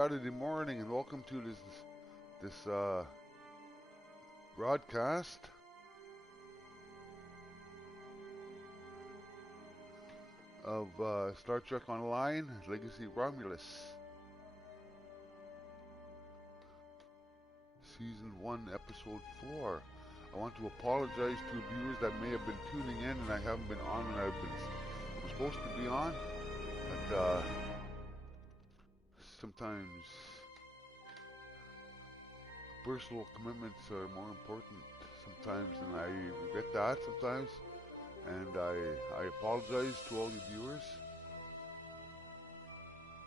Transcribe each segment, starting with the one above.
Saturday morning, and welcome to this broadcast of Star Trek Online Legacy Romulus, Season 1, Episode 4. I want to apologize to viewers that may have been tuning in and I haven't been on when I was supposed to be on, but sometimes personal commitments are more important sometimes, and I regret that sometimes, and I apologize to all the viewers,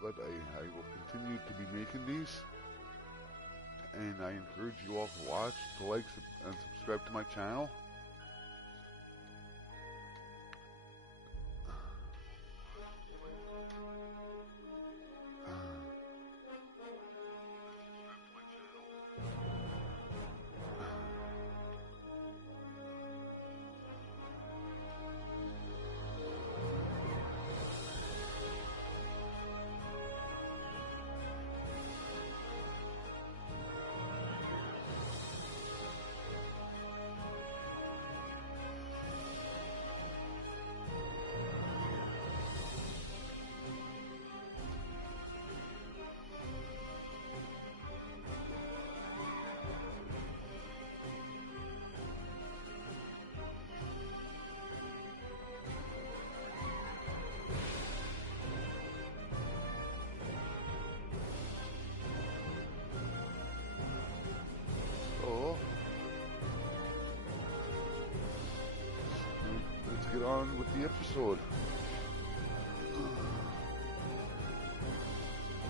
but I will continue to be making these, and I encourage you all to watch, to like and subscribe to my channel. Let's get on with the episode.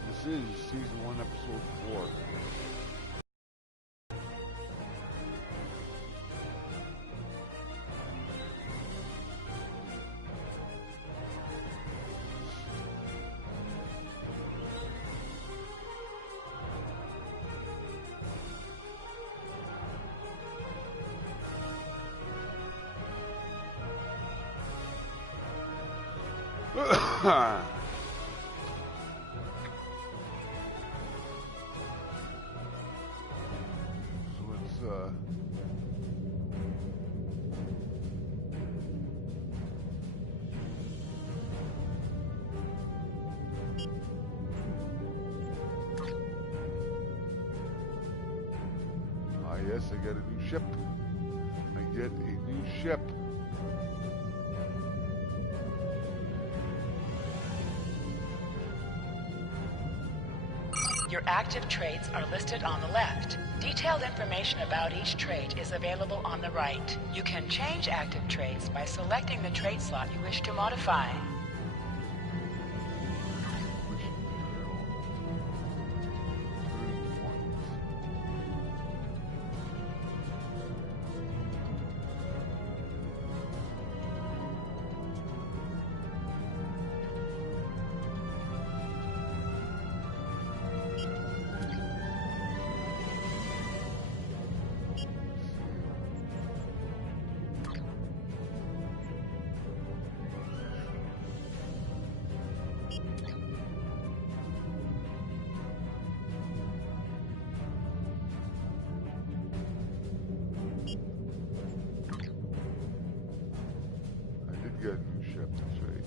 This is Season 1, Episode 4. Yes, I get a new ship. I get a new ship. Your active traits are listed on the left. Detailed information about each trait is available on the right. You can change active traits by selecting the trait slot you wish to modify. Get a new ship, that's right.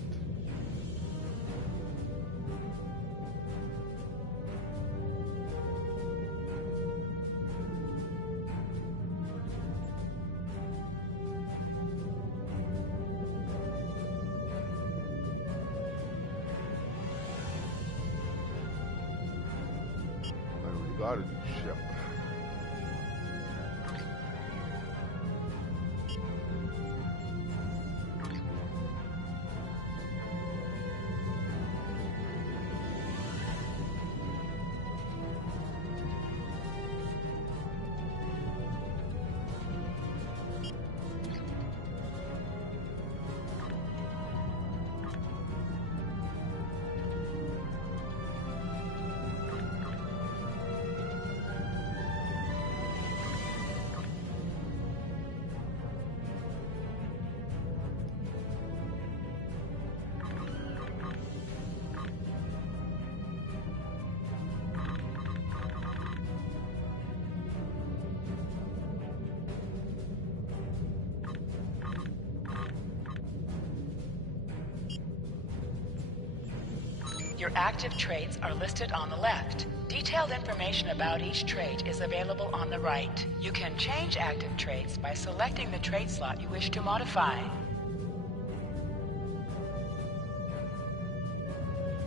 I already got a new ship. Your active traits are listed on the left. Detailed information about each trait is available on the right. You can change active traits by selecting the trait slot you wish to modify. I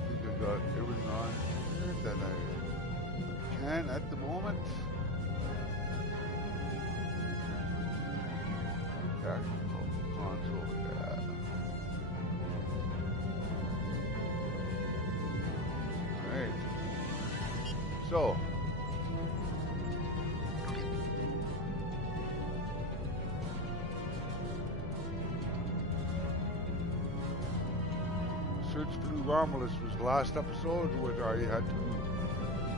think I got everything on here that I can at the moment. Tactical console, yeah. Alright. So. Search for New Romulus was the last episode where I had to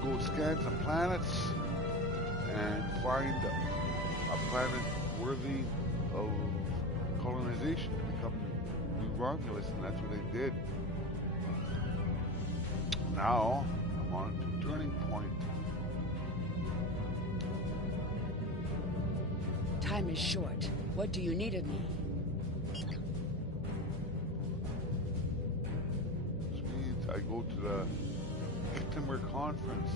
go scan some planets and find a planet worthy of colonization to become New Romulus, and that's what they did. Now I'm on to Turning Point. Time is short. What do you need of me? This means I go to the Kittimer Conference.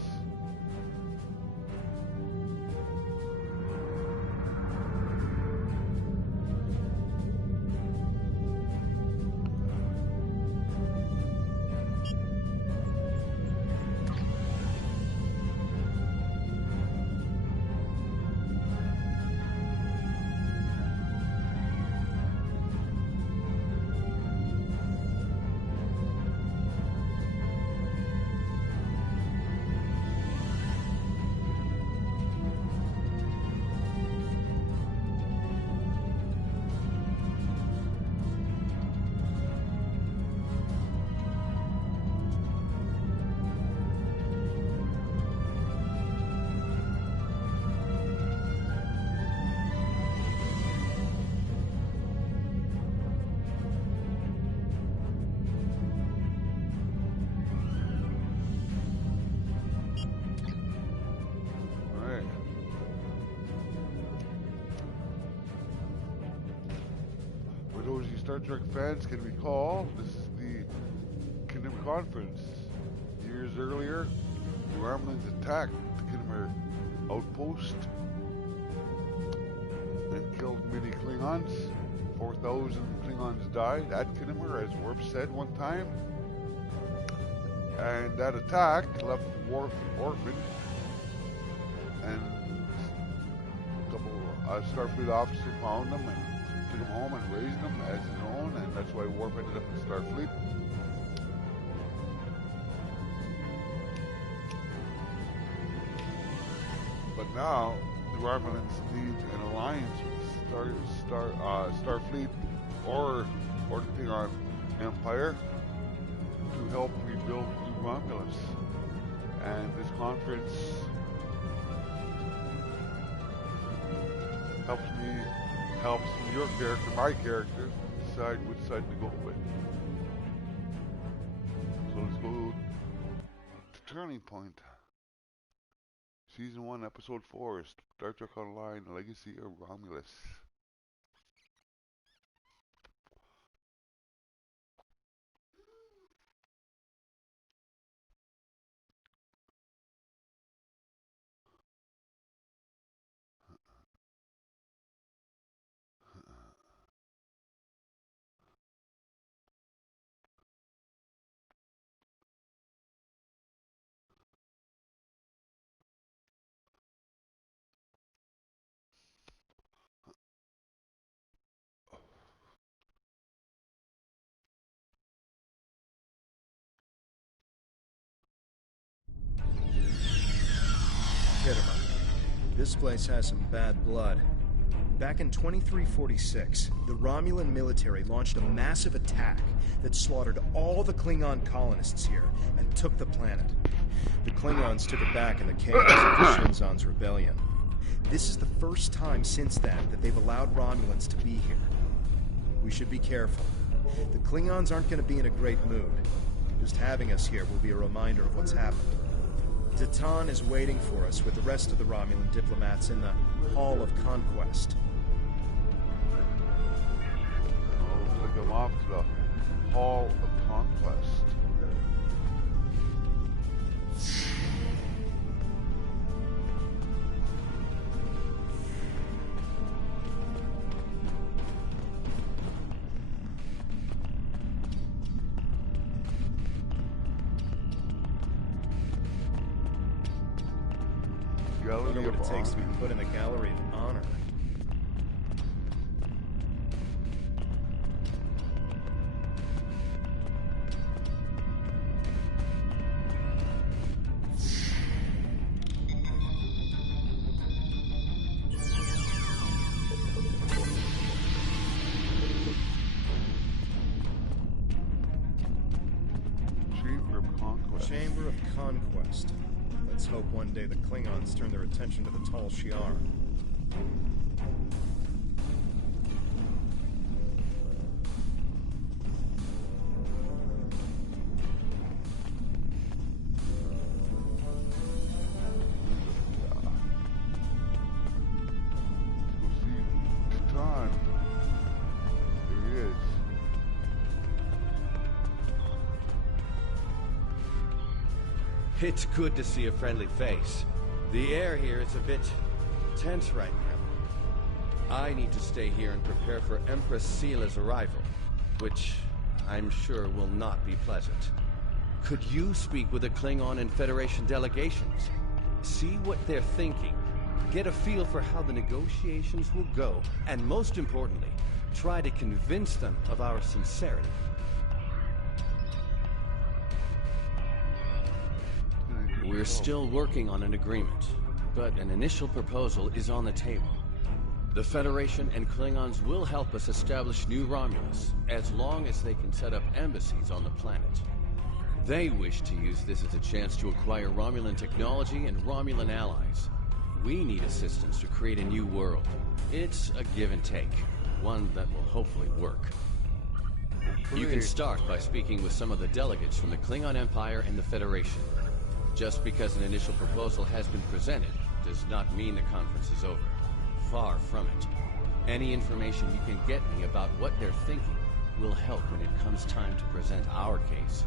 Star Trek fans can recall, this is the Kittimer Conference. Years earlier, the Romulans attacked the Kittimer outpost and killed many Klingons. 4,000 Klingons died at Kittimer, as Worf said one time. And that attack left Worf orphaned, and a couple Starfleet officers found him and took him home and raised him as his own, and that's why Worf ended up in Starfleet. But now the Romulans need an alliance with Starfleet or the Klingon Empire to help rebuild New Romulus. And this conference helps your character, my character, decide which side to go with. So let's go to Turning Point. Season 1, Episode 4, Star Trek Online, Legacy of Romulus. This place has some bad blood. Back in 2346, the Romulan military launched a massive attack that slaughtered all the Klingon colonists here and took the planet. The Klingons took it back in the chaos of the Shinzon's rebellion. This is the first time since then that they've allowed Romulans to be here. We should be careful. The Klingons aren't going to be in a great mood. Just having us here will be a reminder of what's happened. Zatan is waiting for us with the rest of the Romulan diplomats in the Hall of Conquest. Oh, looks like I'm off to the Hall of Conquest. I wonder what it takes to be put in the Gallery of Honor. Chamber of Conquest. Let's hope one day the Klingons turn their attention to the Tal Shiar. It's good to see a friendly face. The air here is a bit tense right now. I need to stay here and prepare for Empress Seela's arrival, which I'm sure will not be pleasant. Could you speak with the Klingon and Federation delegations? See what they're thinking. Get a feel for how the negotiations will go, and most importantly, try to convince them of our sincerity. We're still working on an agreement, but an initial proposal is on the table. The Federation and Klingons will help us establish New Romulus, as long as they can set up embassies on the planet. They wish to use this as a chance to acquire Romulan technology and Romulan allies. We need assistance to create a new world. It's a give and take, one that will hopefully work. You can start by speaking with some of the delegates from the Klingon Empire and the Federation. Just because an initial proposal has been presented does not mean the conference is over. Far from it. Any information you can get me about what they're thinking will help when it comes time to present our case.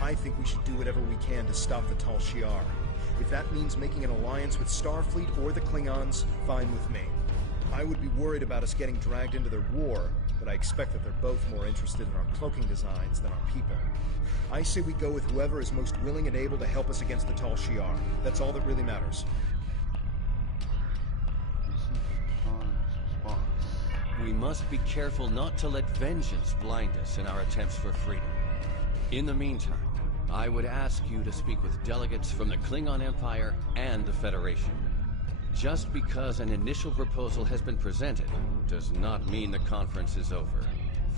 I think we should do whatever we can to stop the Tal Shiar. If that means making an alliance with Starfleet or the Klingons, fine with me. I would be worried about us getting dragged into their war, but I expect that they're both more interested in our cloaking designs than our people. I say we go with whoever is most willing and able to help us against the Tal Shiar. That's all that really matters. We must be careful not to let vengeance blind us in our attempts for freedom. In the meantime, I would ask you to speak with delegates from the Klingon Empire and the Federation. Just because an initial proposal has been presented does not mean the conference is over.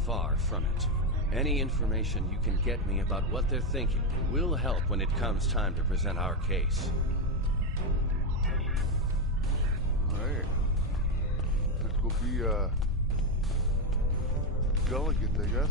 Far from it. Any information you can get me about what they're thinking will help when it comes time to present our case. Alright. Let's go be a delegate, I guess.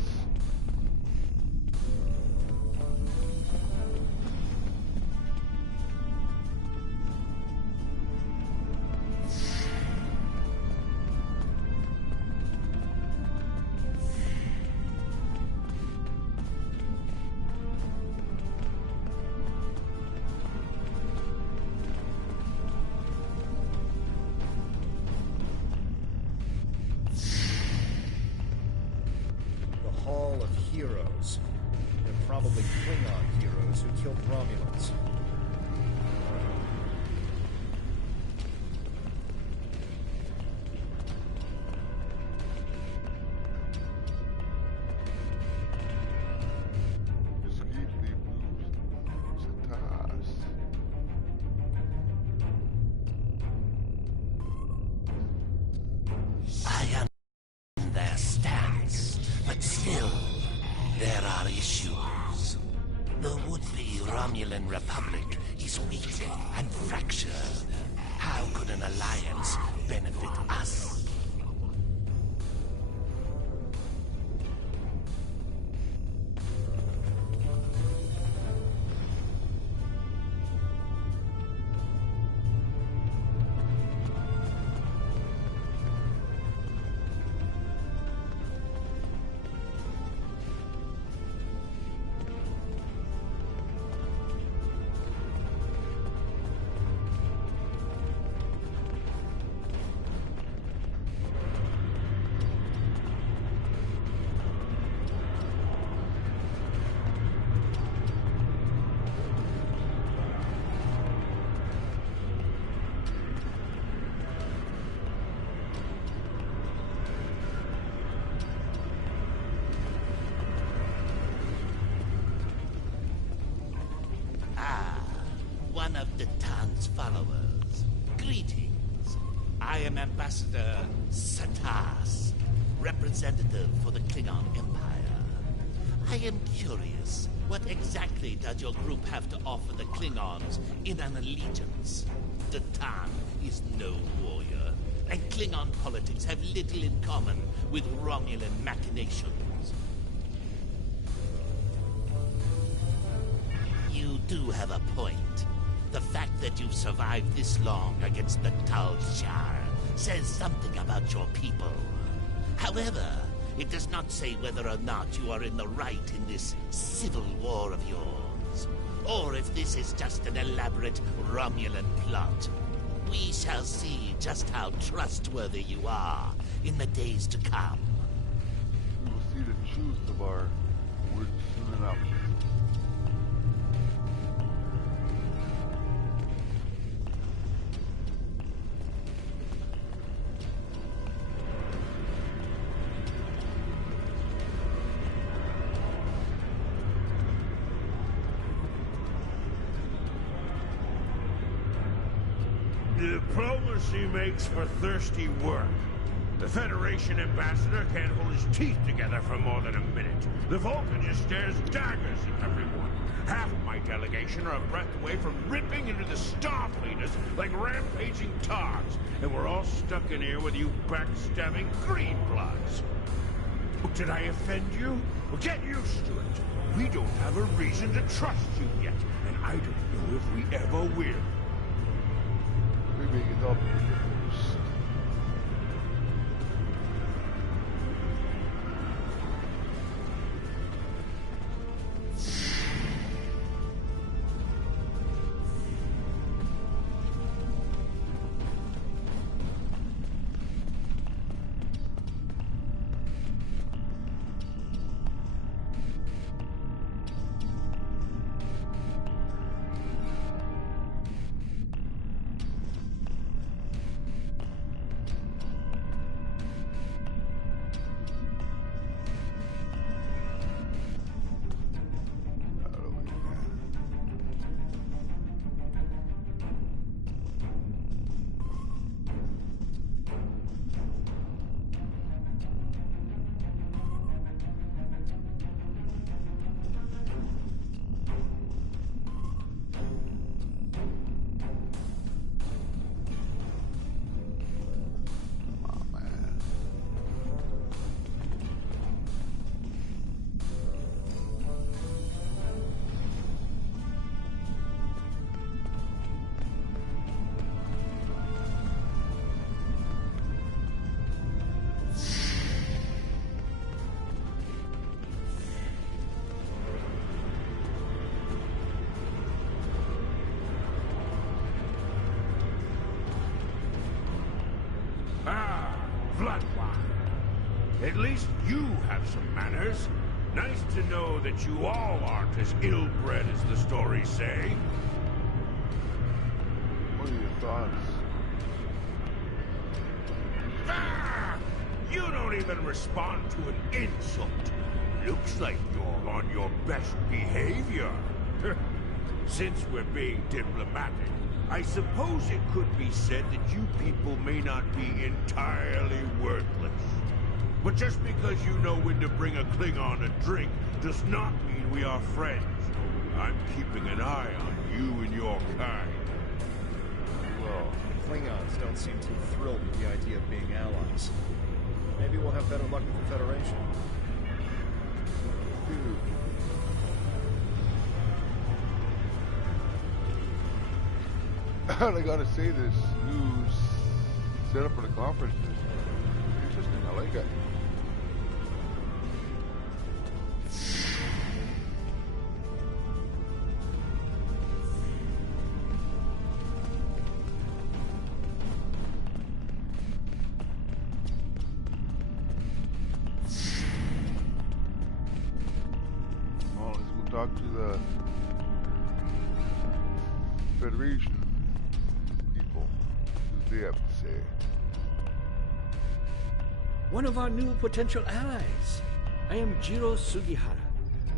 Heroes. They're probably Klingon heroes who killed Romulans. I am their stance, but still, there are issues. The would-be Romulan Republic is weak and fractured. How could an alliance benefit us? one of the Tan's followers. Greetings. I am Ambassador Satas, representative for the Klingon Empire. I am curious, what exactly does your group have to offer the Klingons in an allegiance? The Tan is no warrior, and Klingon politics have little in common with Romulan machinations. You do have a point. The fact that you've survived this long against the Tal Shiar says something about your people. However, it does not say whether or not you are in the right in this civil war of yours, or if this is just an elaborate Romulan plot. We shall see just how trustworthy you are in the days to come. We will see the truth of our words soon enough. Diplomacy makes for thirsty work. The Federation ambassador can't hold his teeth together for more than a minute. The Vulcan just stares daggers at everyone. Half of my delegation are a breath away from ripping into the Starfleeters like rampaging togs, and we're all stuck in here with you backstabbing greenbloods. Did I offend you? Well, get used to it. We don't have a reason to trust you yet, and I don't know if we ever will. Maybe it up. At least you have some manners. Nice to know that you all aren't as ill-bred as the stories say. What are your thoughts? Ah! You don't even respond to an insult. Looks like you're on your best behavior. Since we're being diplomatic, I suppose it could be said that you people may not be entirely worthless. But just because you know when to bring a Klingon a drink does not mean we are friends. I'm keeping an eye on you and your kind. Well, Klingons don't seem too thrilled with the idea of being allies. Maybe we'll have better luck with the Federation. I gotta say, this new setup for the conference is interesting. I like it. Well, let's go talk to the Federation. They have to say. One of our new potential allies. I am Jiro Sugihara,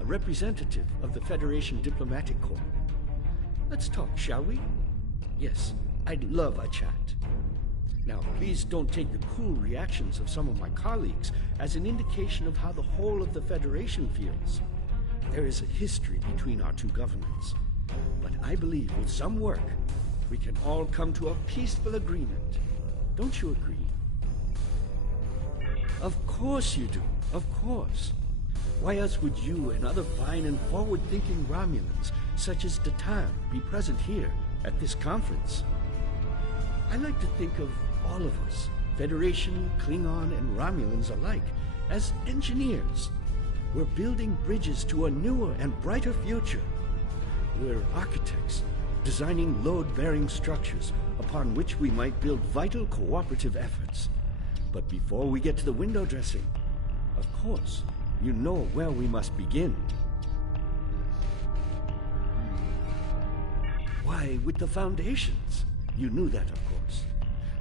a representative of the Federation Diplomatic Corps. Let's talk, shall we? Yes, I'd love a chat. Now, please don't take the cool reactions of some of my colleagues as an indication of how the whole of the Federation feels. There is a history between our two governments. But I believe with some work, we can all come to a peaceful agreement. Don't you agree? Of course you do. Of course. Why else would you and other fine and forward-thinking Romulans, such as Datan, be present here at this conference? I like to think of all of us, Federation, Klingon, and Romulans alike, as engineers. We're building bridges to a newer and brighter future. We're architects, designing load-bearing structures upon which we might build vital cooperative efforts. But before we get to the window dressing, of course, you know where we must begin. Why, with the foundations. You knew that, of course.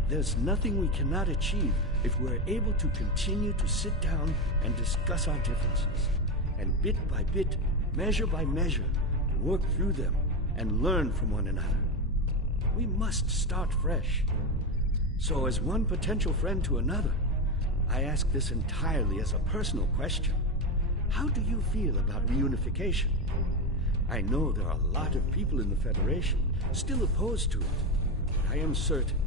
There's nothing we cannot achieve if we're able to continue to sit down and discuss our differences, and bit by bit, measure by measure, work through them and learn from one another. We must start fresh. So as one potential friend to another, I ask this entirely as a personal question. How do you feel about reunification? I know there are a lot of people in the Federation still opposed to it, but I am certain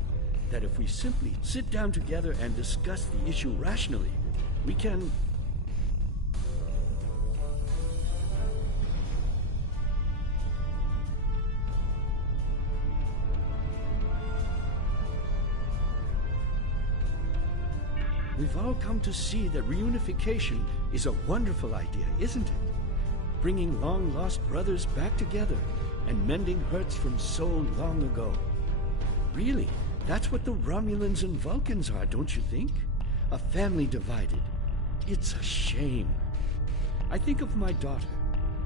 that if we simply sit down together and discuss the issue rationally, we can... We've all come to see that reunification is a wonderful idea, isn't it? Bringing long-lost brothers back together and mending hurts from so long ago. Really, that's what the Romulans and Vulcans are, don't you think? A family divided. It's a shame. I think of my daughter.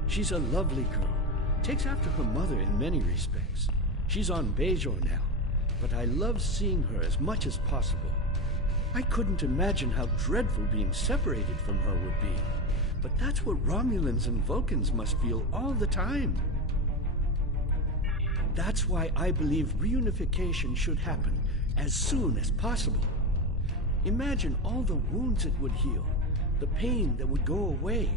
She's a lovely girl. Takes after her mother in many respects. She's on Bajor now, but I love seeing her as much as possible. I couldn't imagine how dreadful being separated from her would be. But that's what Romulans and Vulcans must feel all the time. That's why I believe reunification should happen as soon as possible. Imagine all the wounds it would heal, the pain that would go away.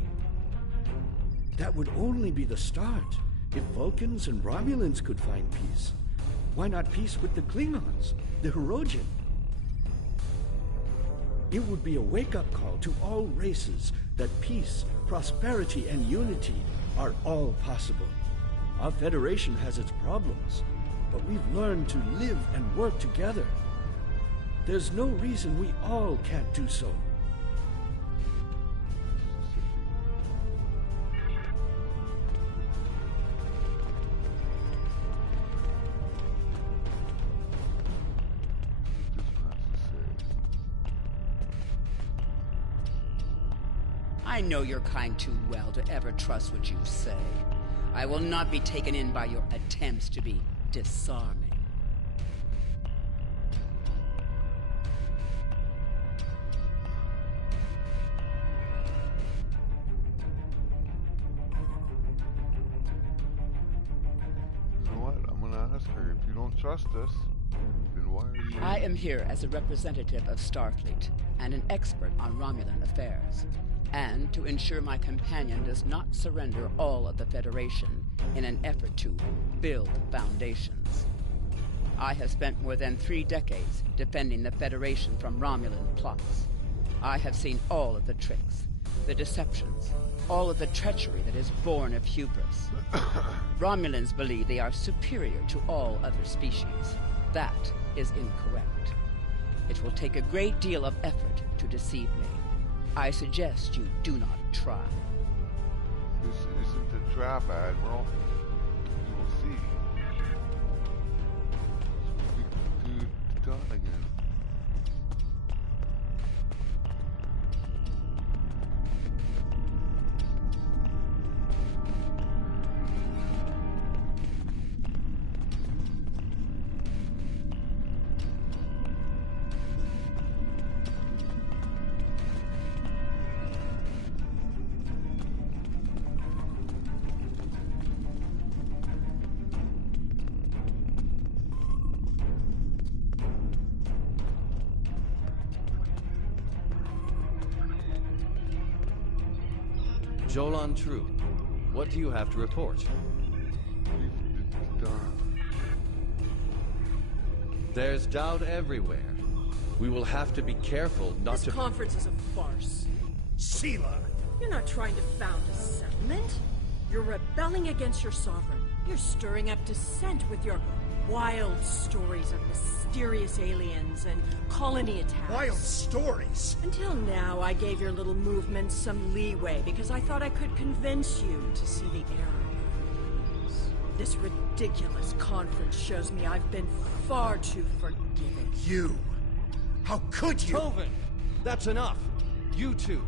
That would only be the start. If Vulcans and Romulans could find peace, why not peace with the Klingons, the Hirogen? It would be a wake-up call to all races that peace, prosperity, and unity are all possible. Our Federation has its problems, but we've learned to live and work together. There's no reason we all can't do so. I know your kind too well to ever trust what you say. I will not be taken in by your attempts to be disarming. You know what? I'm gonna ask her, if you don't trust us, then why are you... I am here as a representative of Starfleet and an expert on Romulan affairs, and to ensure my companion does not surrender all of the Federation in an effort to build foundations. I have spent more than 3 decades defending the Federation from Romulan plots. I have seen all of the tricks, the deceptions, all of the treachery that is born of hubris. Romulans believe they are superior to all other species. That is incorrect. It will take a great deal of effort to deceive me. I suggest you do not try. This isn't a trap, Admiral. You will see. Speak to Don again. Jolan True, what do you have to report? There's doubt everywhere. We will have to be careful not to... This conference is a farce. Sela! You're not trying to found a settlement. You're rebelling against your sovereign. You're stirring up dissent with your wild stories of mysterious aliens and colony attacks. Wild stories? Until now, I gave your little movement some leeway because I thought I could convince you to see the error of things. This ridiculous conference shows me I've been far too forgiving. You! How could you? Tovin! That's enough! You two!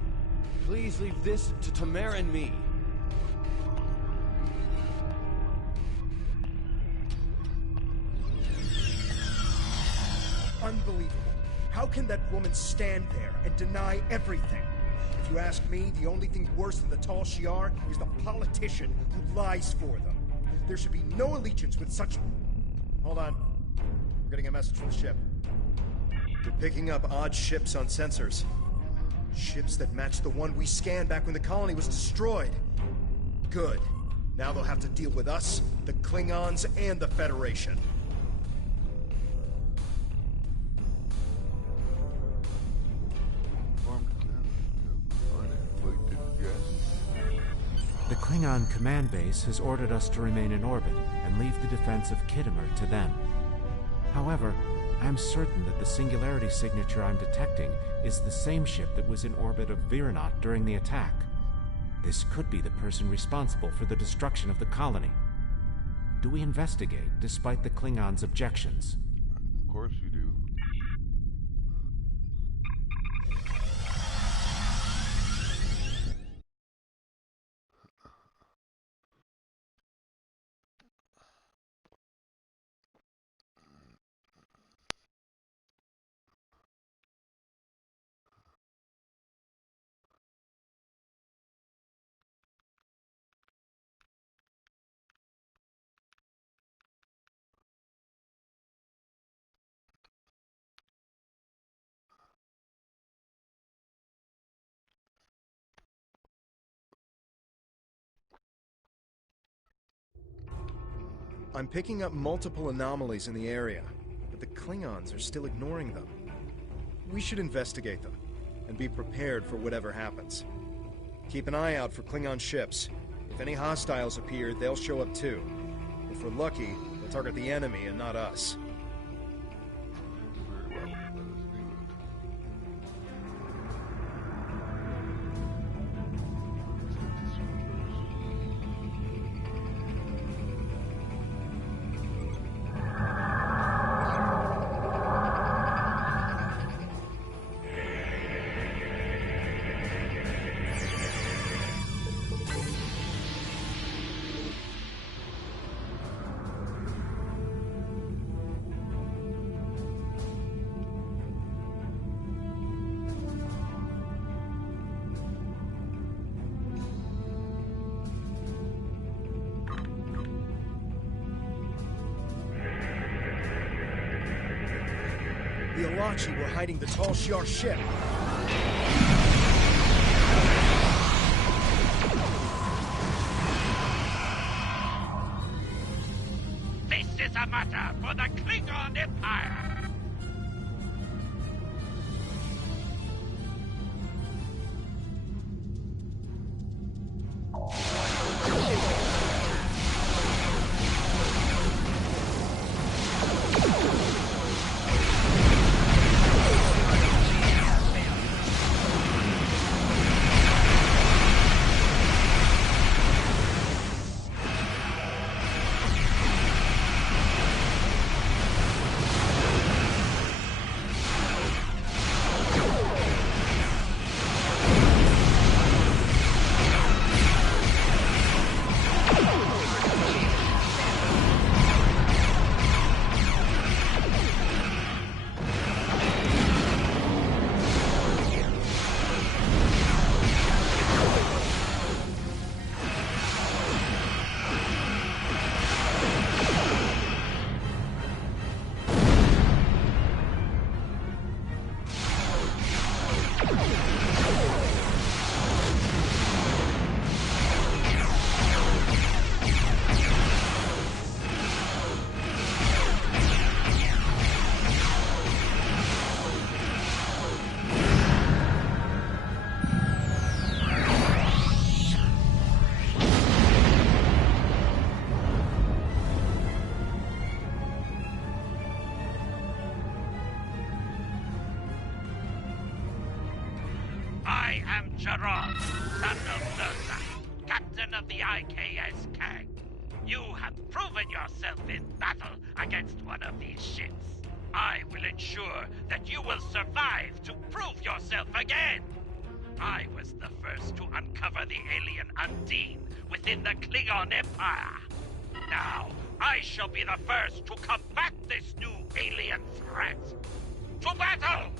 Please leave this to Tamara and me. Unbelievable. How can that woman stand there and deny everything? If you ask me, the only thing worse than the Tal Shiar is the politician who lies for them. There should be no allegiance with such... Hold on. We're getting a message from the ship. They're picking up odd ships on sensors. Ships that match the one we scanned back when the colony was destroyed. Good. Now they'll have to deal with us, the Klingons, and the Federation. The Klingon command base has ordered us to remain in orbit and leave the defense of Khitomer to them. However, I am certain that the singularity signature I'm detecting is the same ship that was in orbit of Viranot during the attack. This could be the person responsible for the destruction of the colony. Do we investigate despite the Klingons' objections? Of course you do. I'm picking up multiple anomalies in the area, but the Klingons are still ignoring them. We should investigate them, and be prepared for whatever happens. Keep an eye out for Klingon ships. If any hostiles appear, they'll show up too. If we're lucky, they'll target the enemy and not us. Very well. Let us do it. The Alachi were hiding the Tal Shiar ship. This is a matter for the Klingon Empire! am Gerard, son of Lurza, captain of the IKS Kang. You have proven yourself in battle against one of these ships. I will ensure that you will survive to prove yourself again. I was the first to uncover the alien Undine within the Klingon Empire. Now, I shall be the first to combat this new alien threat. To battle!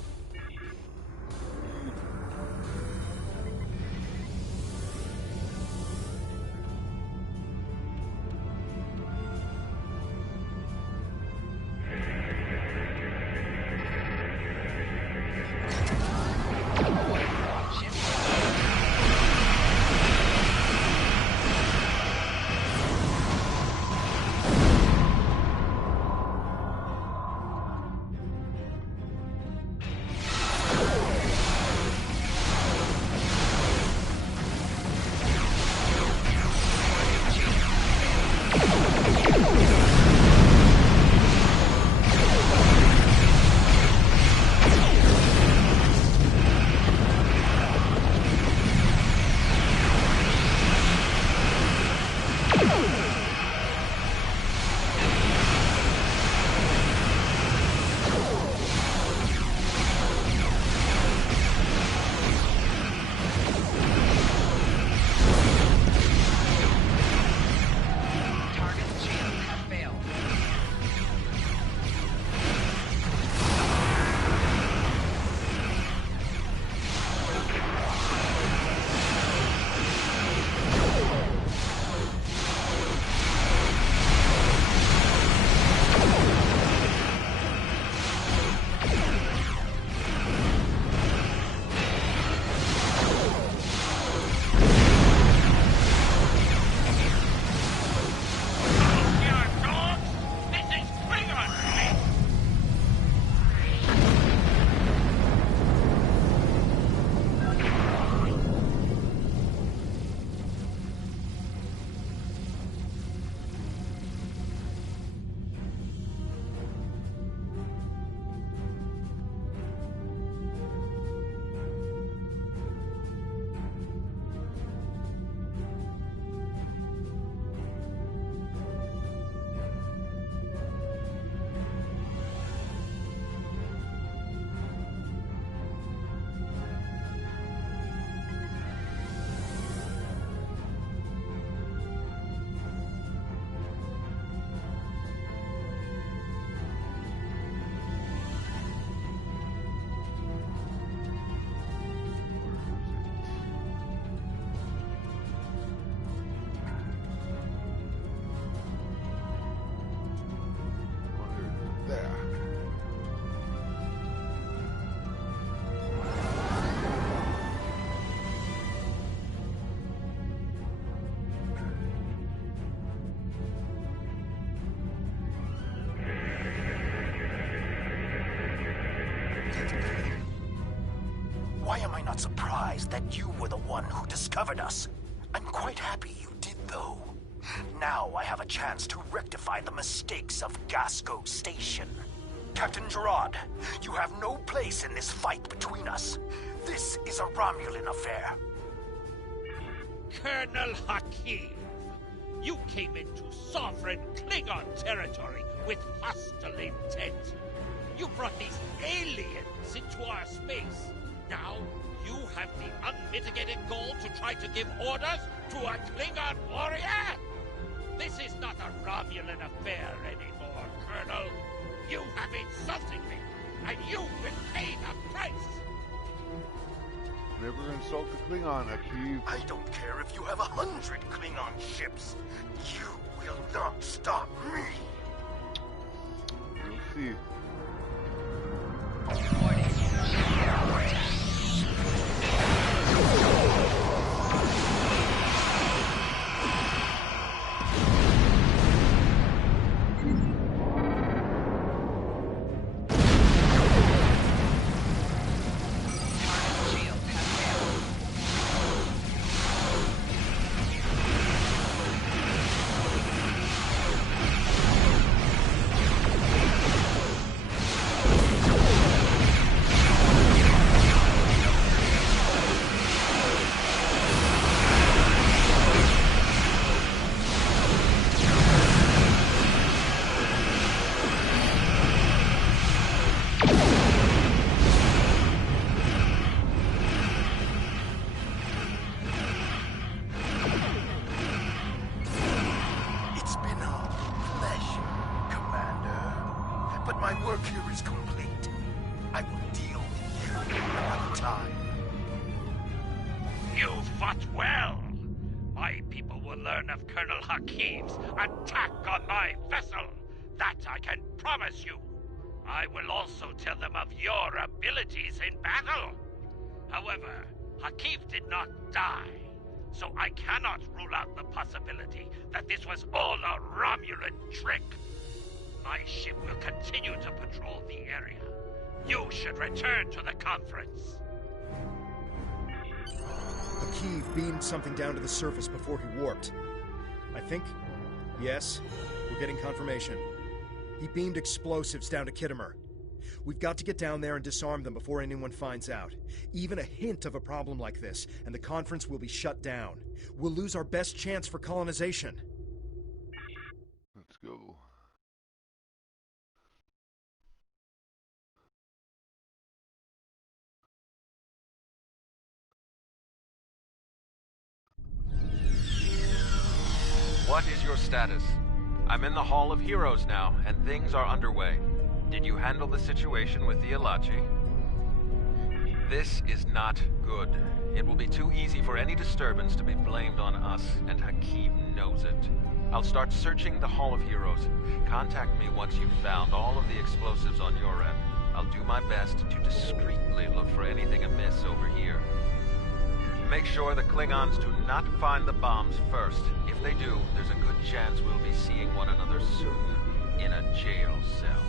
Why am I not surprised that you were the one who discovered us? I'm quite happy you did, though. Now I have a chance to rectify the mistakes of Gasco Station. Captain Gerard, you have no place in this fight between us. This is a Romulan affair. Colonel Hakim, you came into sovereign Klingon territory with hostile intent. You brought these aliens into our space. Now, you have the unmitigated goal to try to give orders to a Klingon warrior? This is not a Romulan affair anymore, Colonel. You have insulted me, and you will pay the price. Never insult the Klingon, Hakim. I don't care if you have 100 Klingon ships. You will not stop me. You'll see. My work here is complete. I will deal with you another time. You fought well. My people will learn of Colonel Hakim's attack on my vessel. That I can promise you. I will also tell them of your abilities in battle. However, Hakim did not die, so I cannot rule out the possibility that this was all a Romulan trick. My ship will continue to patrol the area. You should return to the conference. Hakim beamed something down to the surface before he warped. I think... yes, we're getting confirmation. He beamed explosives down to Kittimer. We've got to get down there and disarm them before anyone finds out. Even a hint of a problem like this, and the conference will be shut down. We'll lose our best chance for colonization. Let's go. What is your status? I'm in the Hall of Heroes now, and things are underway. Did you handle the situation with the Ilachi? This is not good. It will be too easy for any disturbance to be blamed on us, and Hakim knows it. I'll start searching the Hall of Heroes. Contact me once you've found all of the explosives on your end. I'll do my best to discreetly look for anything amiss over here. Make sure the Klingons do not find the bombs first. If they do, there's a good chance we'll be seeing one another soon in a jail cell.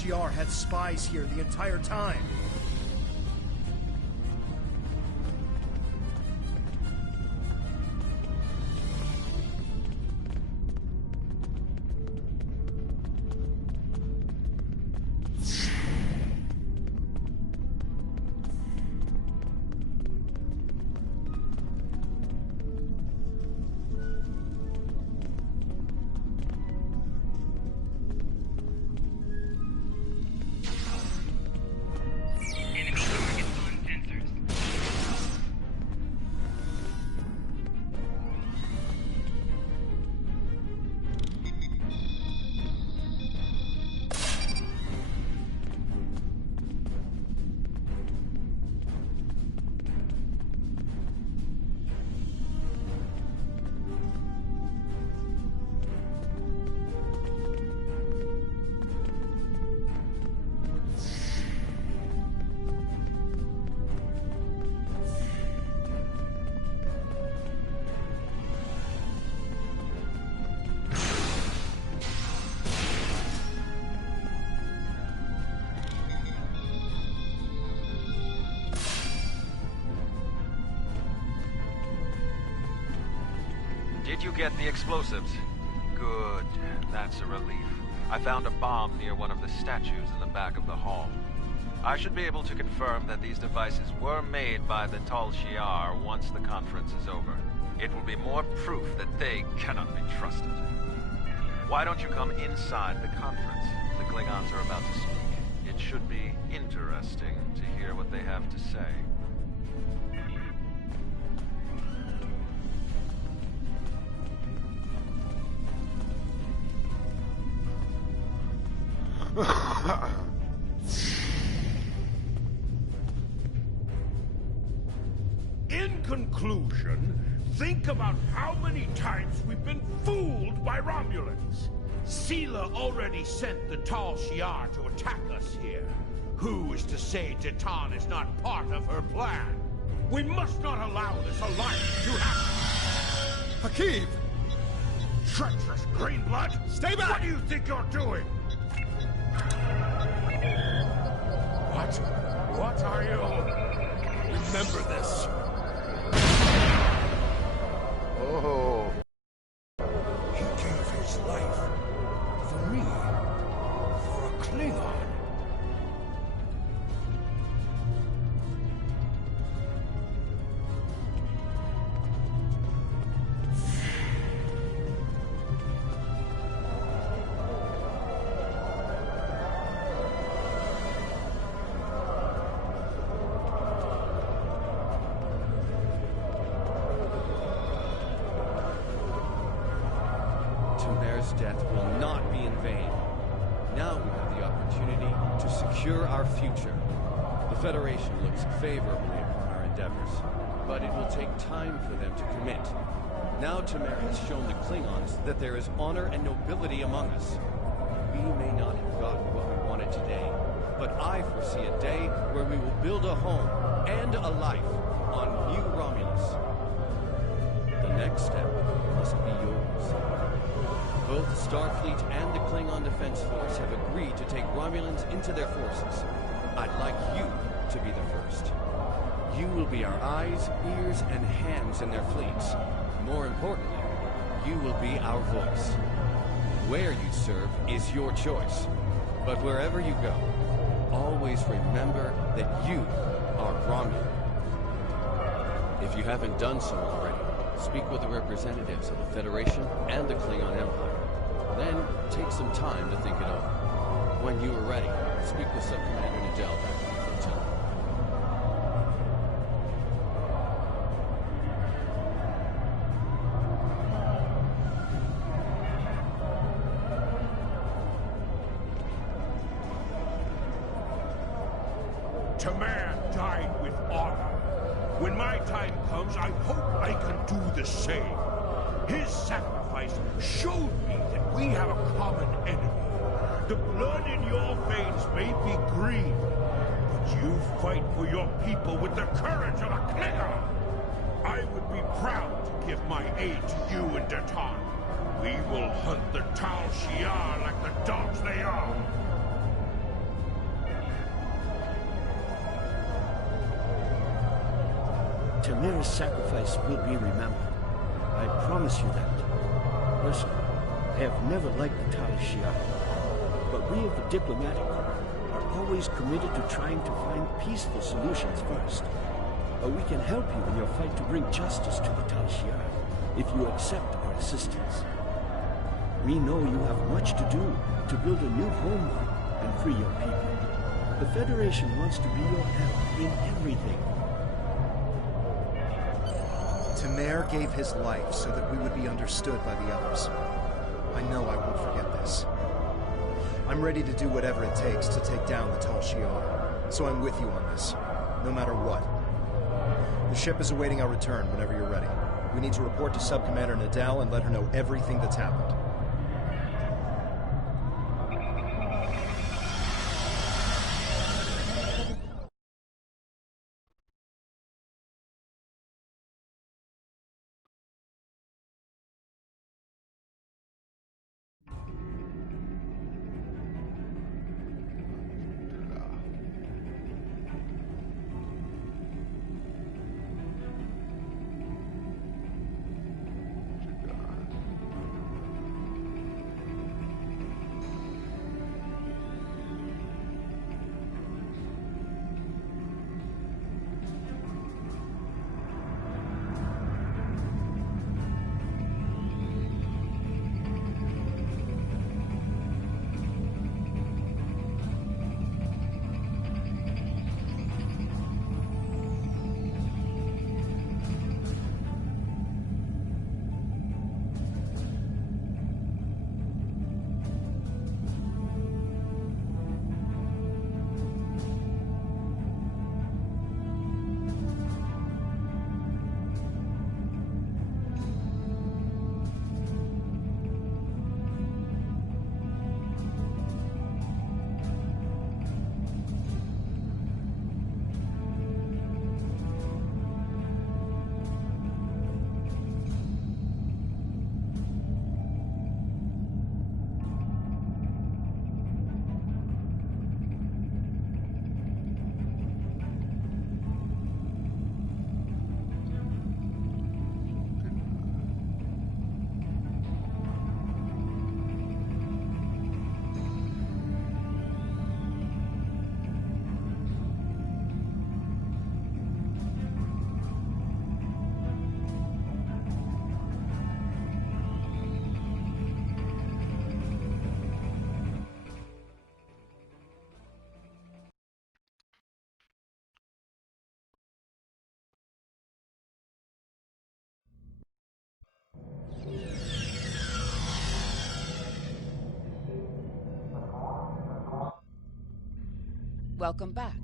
Shi'ar had spies here the entire time. Did you get the explosives? Good. That's a relief. I found a bomb near one of the statues in the back of the hall. I should be able to confirm that these devices were made by the Tal Shi'ar once the conference is over. It will be more proof that they cannot be trusted. Why don't you come inside the conference? The Klingons are about to speak. It should be interesting to hear what they have to say. In conclusion, think about how many times we've been fooled by Romulans. Sela already sent the Tal Shi'ar to attack us here. Who is to say Titan is not part of her plan? We must not allow this alliance to happen. Hakeem! Treacherous Greenblood! Stay back! What do you think you're doing? What are you? Remember this. Oh. He gave his life for me, for a Klingon. Tumer's death will not be in vain. Now we have the opportunity to secure our future. The Federation looks favorably upon our endeavors, but it will take time for them to commit. Now Tumer has shown the Klingons that there is honor and nobility among us. We may not have gotten what we wanted today, but I foresee a day where we will build a home and a life on New Romulus. The next step must be yours. Both Starfleet and the Klingon Defense Force have agreed to take Romulans into their forces. I'd like you to be the first. You will be our eyes, ears, and hands in their fleets. More importantly, you will be our voice. Where you serve is your choice. But wherever you go, always remember that you are Romulan. If you haven't done so already, speak with the representatives of the Federation and the Klingon Empire. Then, take some time to think it over. When you are ready, speak with Subcommander Nadell back at the flotilla. Tumer died with honor. When my time comes, I hope I can do the same. His sacrifice showed me that we have a common enemy. The blood in your veins may be green, but you fight for your people with the courage of a Klingon. I would be proud to give my aid to you and Titan. We will hunt the Tal Shi'ar like the dogs they are. Tamira's sacrifice will be remembered. I promise you that. Personally, I have never liked the Tal Shiar, but we of the diplomatic corps are always committed to trying to find peaceful solutions first. But we can help you in your fight to bring justice to the Tal Shiar if you accept our assistance. We know you have much to do to build a new homeworld and free your people. The Federation wants to be your help in everything. Tamer gave his life so that we would be understood by the others. I know I won't forget this. I'm ready to do whatever it takes to take down the Tal Shiar, so I'm with you on this, no matter what. The ship is awaiting our return whenever you're ready. We need to report to Sub-Commander Nadal and let her know everything that's happened. Welcome back.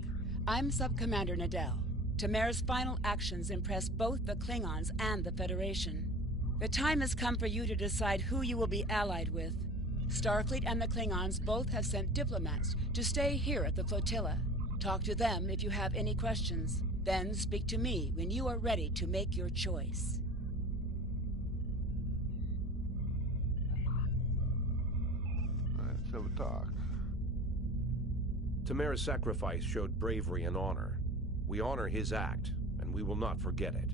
I'm Sub-Commander Nadal. Tamer's final actions impressed both the Klingons and the Federation. The time has come for you to decide who you will be allied with. Starfleet and the Klingons both have sent diplomats to stay here at the flotilla. Talk to them if you have any questions. Then speak to me when you are ready to make your choice. Let's have a talk. Tamer's sacrifice showed bravery and honor. We honor his act, and we will not forget it.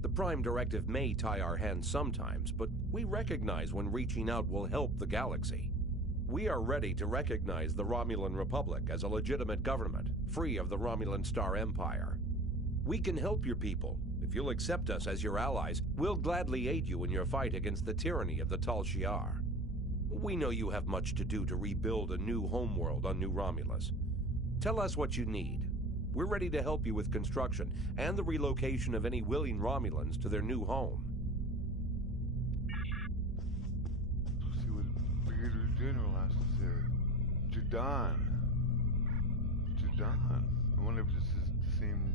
The Prime Directive may tie our hands sometimes, but we recognize when reaching out will help the galaxy. We are ready to recognize the Romulan Republic as a legitimate government, free of the Romulan Star Empire. We can help your people. If you'll accept us as your allies, we'll gladly aid you in your fight against the tyranny of the Tal Shiar. We know you have much to do to rebuild a new homeworld on New Romulus. Tell us what you need. We're ready to help you with construction and the relocation of any willing Romulans to their new home. Let's see what Brigadier General has to say. Judan. I wonder if this is the same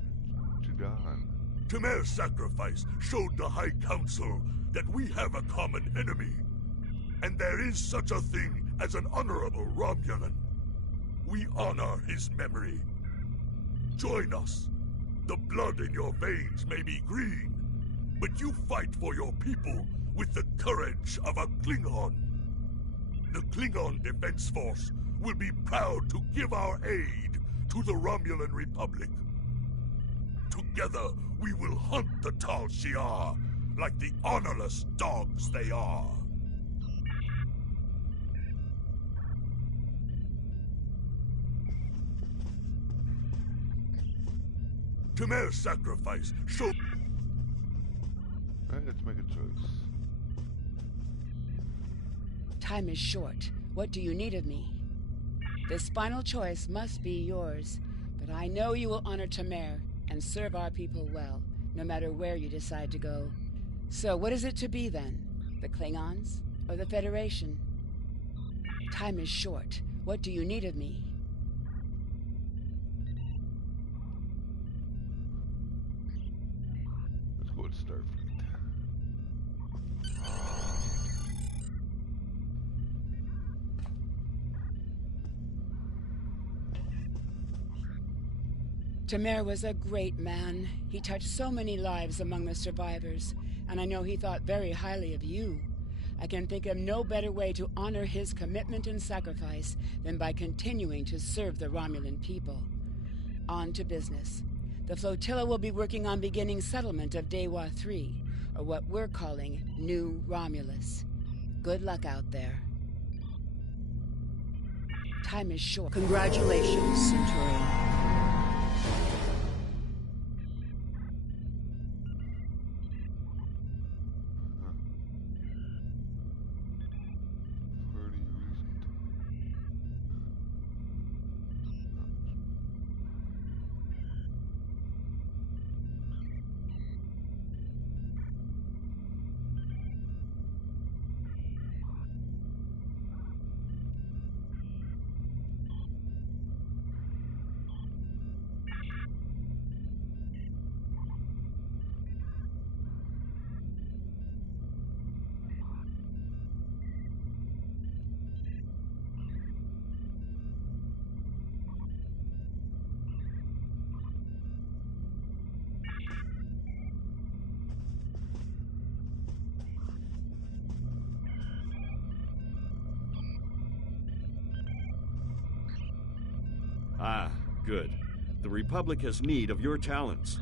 Judan. Tamer's sacrifice showed the High Council that we have a common enemy. And there is such a thing as an honorable Romulan. We honor his memory. Join us. The blood in your veins may be green, but you fight for your people with the courage of a Klingon. The Klingon Defense Force will be proud to give our aid to the Romulan Republic. Together, We will hunt the Tal Shiar like the honorless dogs they are. Temer's sacrifice should... Alright, let's make a choice. Time is short. What do you need of me? This final choice must be yours, but I know you will honor Temer and serve our people well, no matter where you decide to go. So what is it to be then? The Klingons or the Federation? Time is short. What do you need of me? Let's go with Starfleet. Temer was a great man. He touched so many lives among the survivors, and I know he thought very highly of you. I can think of no better way to honor his commitment and sacrifice than by continuing to serve the Romulan people. On to business. The flotilla will be working on beginning settlement of Dewa 3, or what we're calling New Romulus. Good luck out there. Time is short. Congratulations, Centurion. Ah, good. The Republic has need of your talents.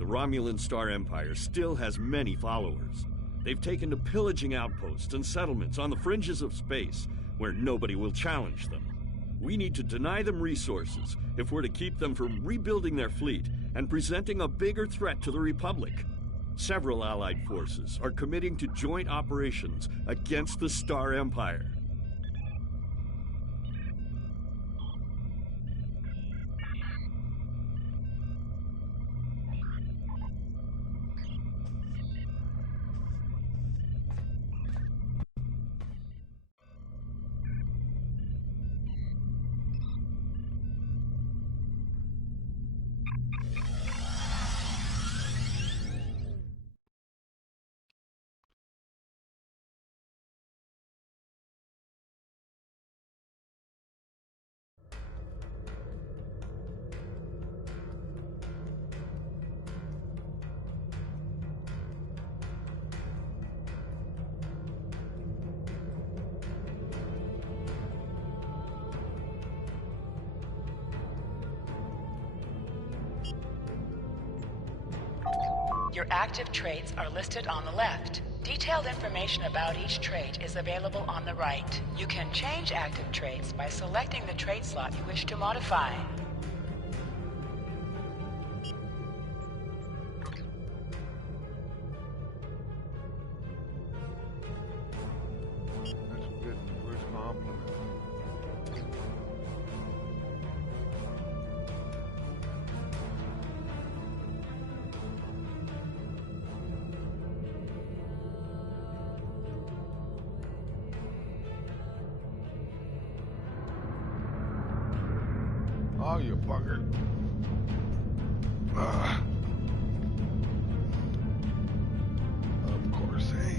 The Romulan Star Empire still has many followers. They've taken to pillaging outposts and settlements on the fringes of space, where nobody will challenge them. We need to deny them resources if we're to keep them from rebuilding their fleet and presenting a bigger threat to the Republic. Several Allied forces are committing to joint operations against the Star Empire. Your active traits are listed on the left. Detailed information about each trait is available on the right. You can change active traits by selecting the trait slot you wish to modify. That's a good first compliment. Oh, you bugger. Of course, eh?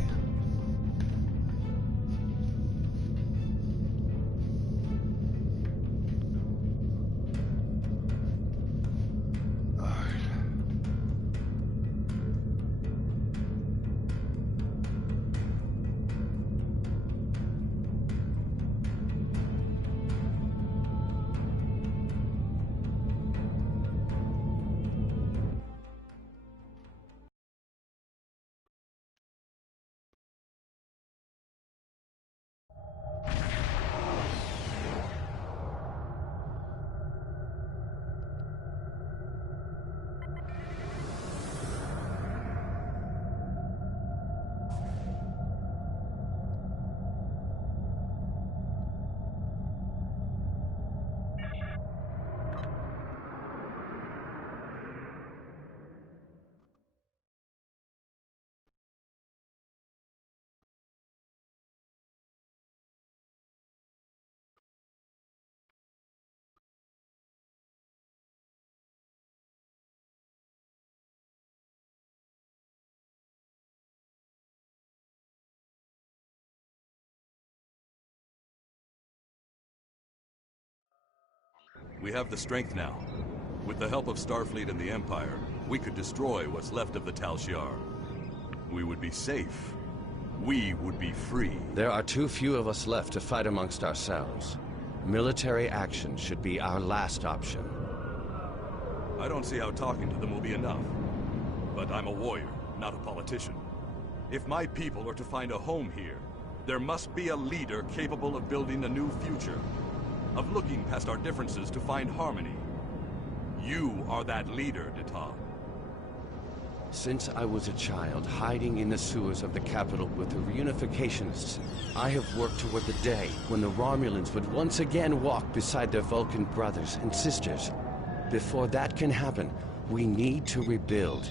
We have the strength now. With the help of Starfleet and the Empire, we could destroy what's left of the Tal Shiar. We would be safe. We would be free. There are too few of us left to fight amongst ourselves. Military action should be our last option. I don't see how talking to them will be enough. But I'm a warrior, not a politician. If my people are to find a home here, there must be a leader capable of building a new future, of looking past our differences to find harmony. You are that leader, Data. Since I was a child, hiding in the sewers of the capital with the reunificationists, I have worked toward the day when the Romulans would once again walk beside their Vulcan brothers and sisters. Before that can happen, we need to rebuild.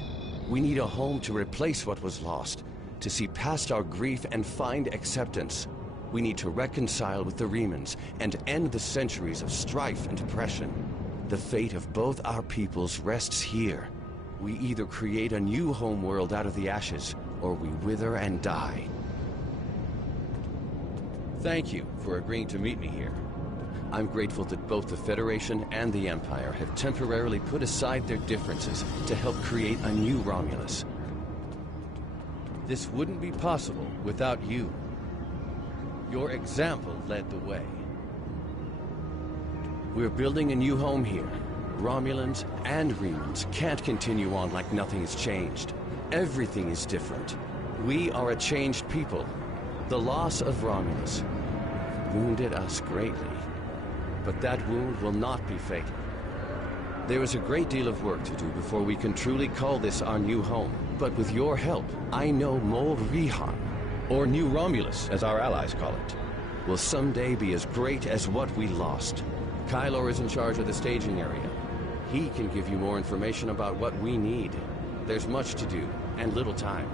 We need a home to replace what was lost, to see past our grief and find acceptance. We need to reconcile with the Remans and end the centuries of strife and oppression. The fate of both our peoples rests here. We either create a new homeworld out of the ashes, or we wither and die. Thank you for agreeing to meet me here. I'm grateful that both the Federation and the Empire have temporarily put aside their differences to help create a new Romulus. This wouldn't be possible without you. Your example led the way. We're building a new home here. Romulans and Remans can't continue on like nothing has changed. Everything is different. We are a changed people. The loss of Romulus wounded us greatly. But that wound will not be fatal. There is a great deal of work to do before we can truly call this our new home. But with your help, I know Mol Rihan, or New Romulus, as our allies call it, will someday be as great as what we lost. Kylor is in charge of the staging area. He can give you more information about what we need. There's much to do, and little time.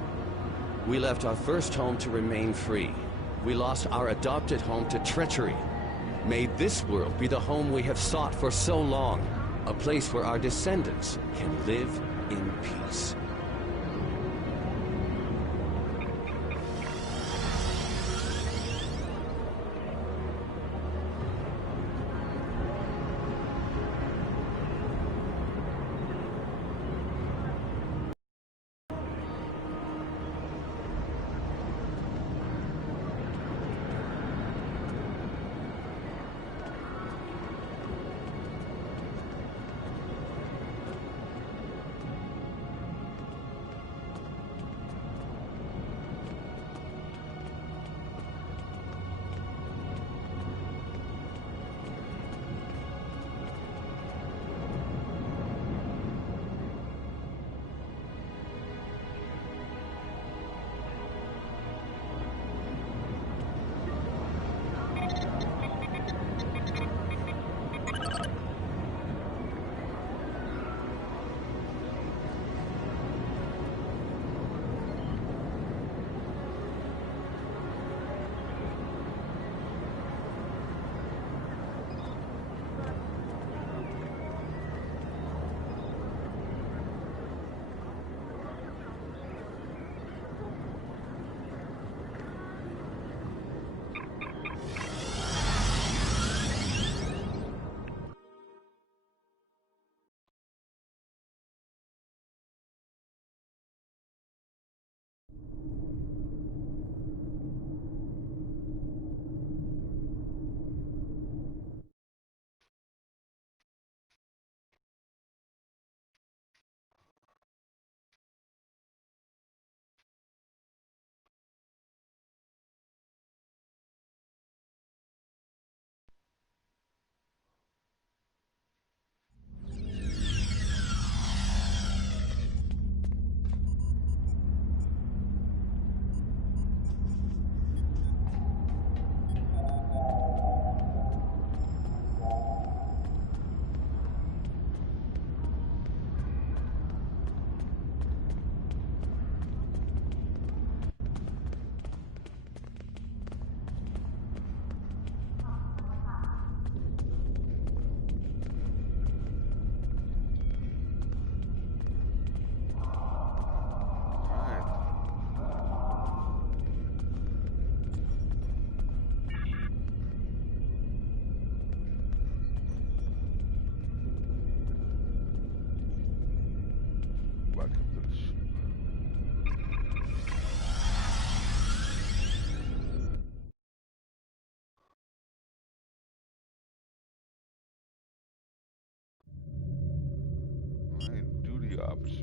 We left our first home to remain free. We lost our adopted home to treachery. May this world be the home we have sought for so long. A place where our descendants can live in peace. the officers.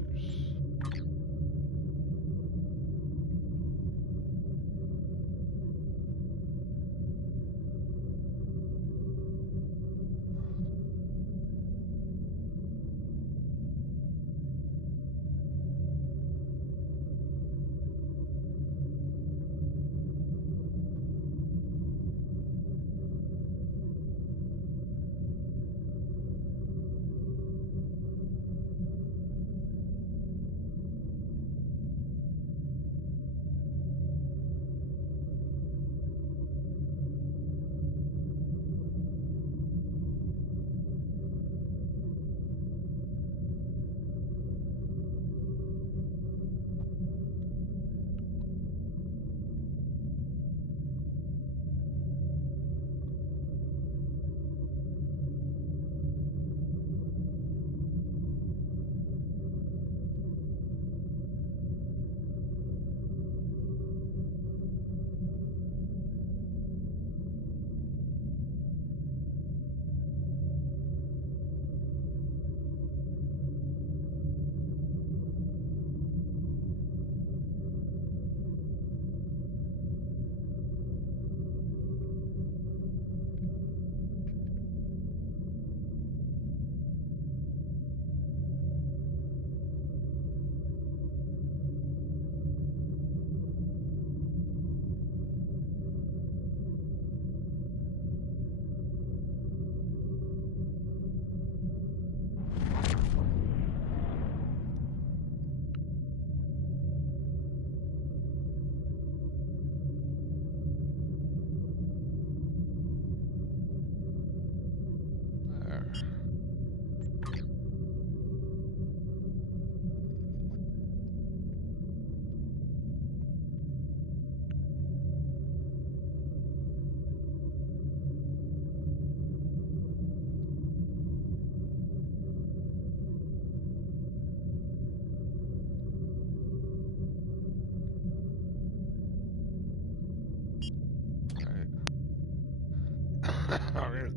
Alright,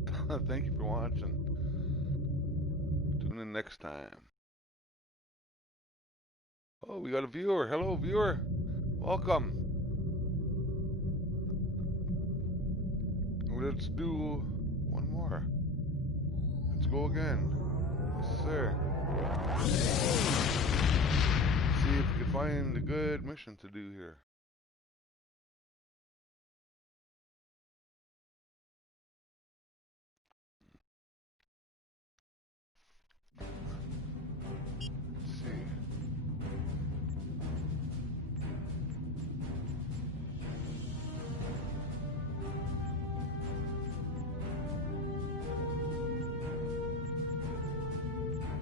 thank you for watching. Tune in next time. Oh, we got a viewer. Hello, viewer. Welcome. Let's do one more. Let's go again. Yes, sir. See if we can find a good mission to do here. Let's see.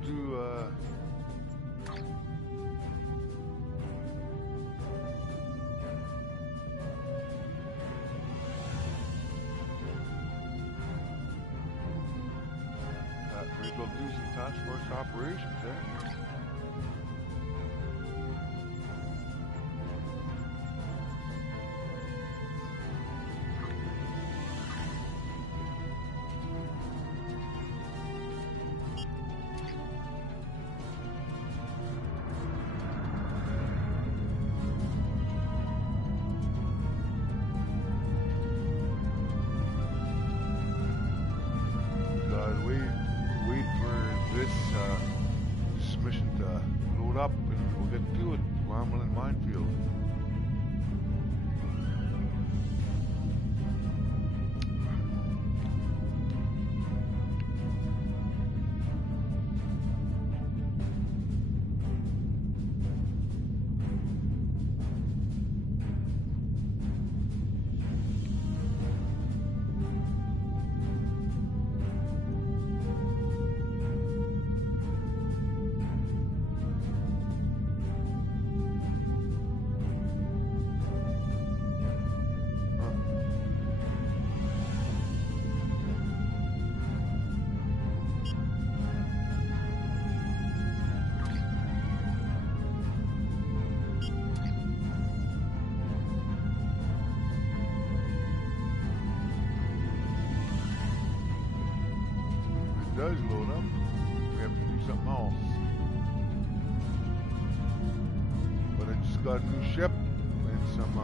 Do may as well do some task force operations, eh? Wait for this mission to load up and we'll get to it. Romulan minefield. Does load up, we have to do something else. got a new ship and some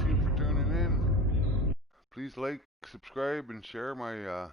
Thanks you for tuning in. Please like, subscribe, and share my